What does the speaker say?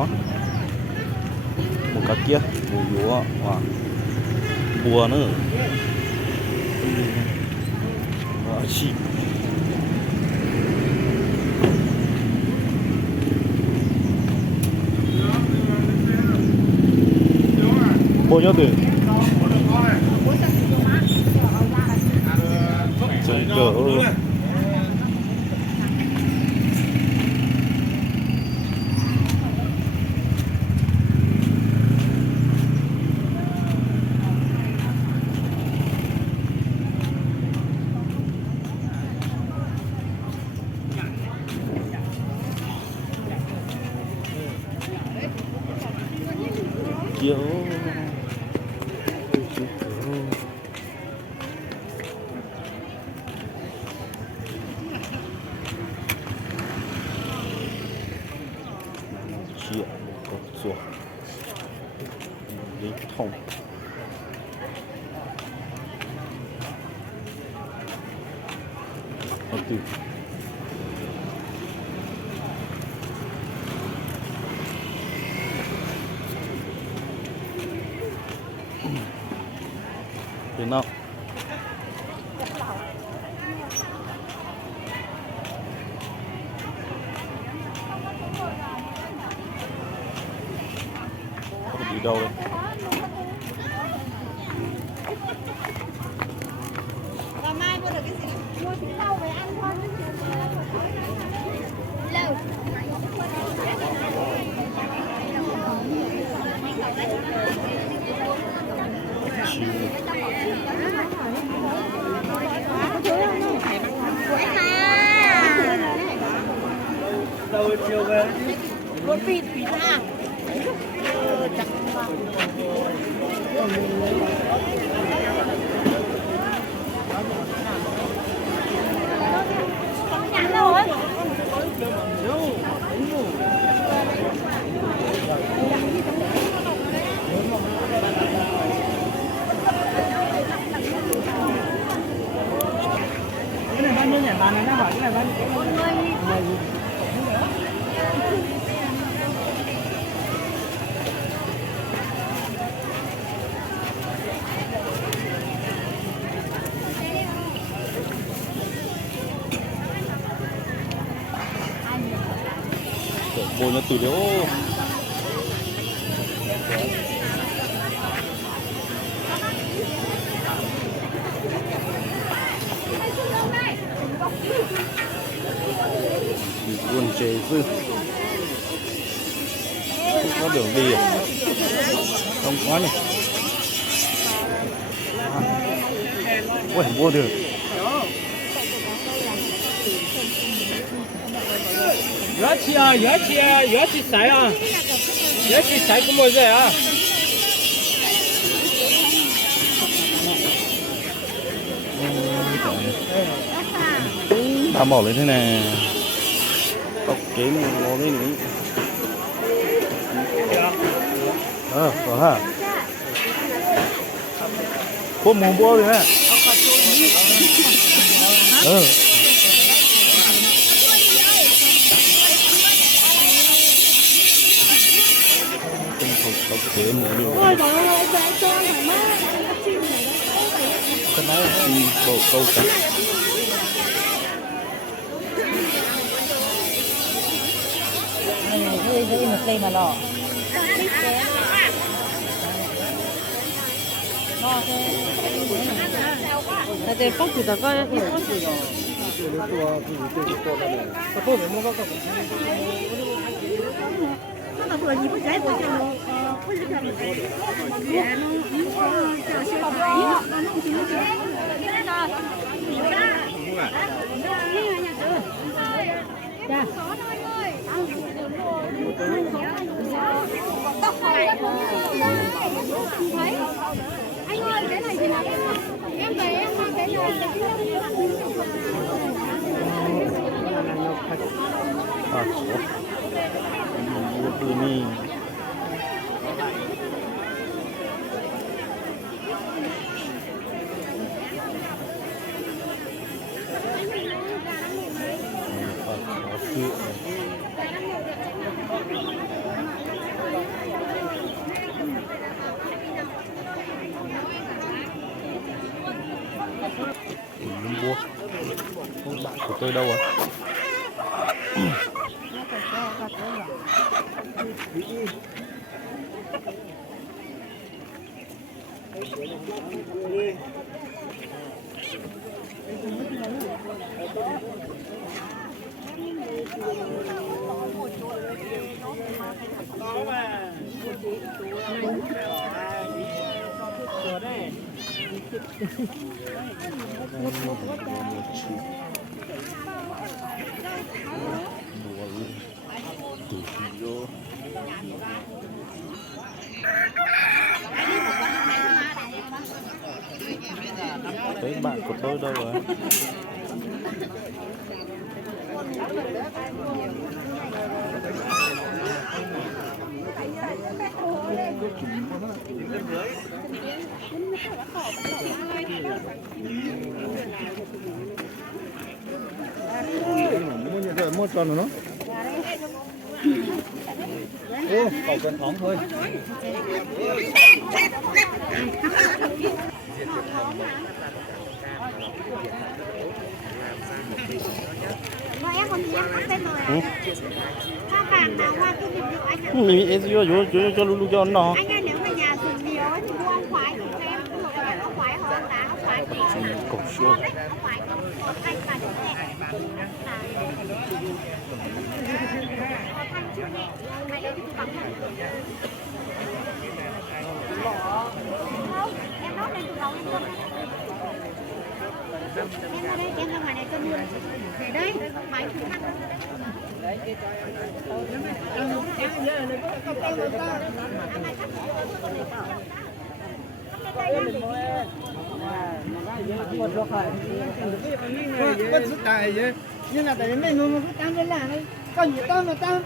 món một cá kia một lúa và bùa nữa chị bao nhiêu tiền trời cỡ kiểu chuyện có ruột lý thông từ thế nào đi đâu đây và mai mua được cái gì mua thịt lâu về ăn thôi lâu đâu chiều về con vịt vịt à chắc con nhãn đâu ấy cái này bao nhiêu nhỉ bà này nó hỏi cái này bao nhiêu bao nhiêu từ liễu buồn chế dư không có đường đi à không có này ui mua được Nhớ chị sải à nhớ chị sải có mua gì à ta bỏ lên thế này tóc kiếm ngồi lên nữa có hả có mồm bố rồi nè tóc kiếm ngồi luôn ôi trời ơi dễ cho thoải mái chim này cái này câu câu cá hơi một cây mà lọ那这放出的个也不是哟。那不你不摘过去了，不是这样的，叫小孩，那弄进去，anh ơi cái này thì là em về em mang cái này à số ini Lúm bua. Không, bạn của tôi đâu à? Đấy, bạn của tôi đâu rồi? Mua tròn nó. Ô, cậu cần phóng thôi. Rồi em còn gì em ăn bên rồi à? Hoa vàng mà hoa cứ bình thường anh ạ. Mình ấy cho lulu cho nó. Anh ơi nếu mà nhà dùng nhiều ấy thì mua ốc khoái thì em cũng một cái ốc khoái hơn lá ốc khoái thì Cục xua. ốc khoái có một canh và được nhẹ. Có thanh chưa nhẹ. Này đây thì tôi bắn rồi. Không, em lót lên từ đầu em luôn. Em ra đây, em ra ngoài này cơm luôn. Để đây, máy thử thăng. Bất sức tài vậy. Nhưng là tại vì mình luôn cứ tăng lên là đây. Có nhiều tăng mà tăng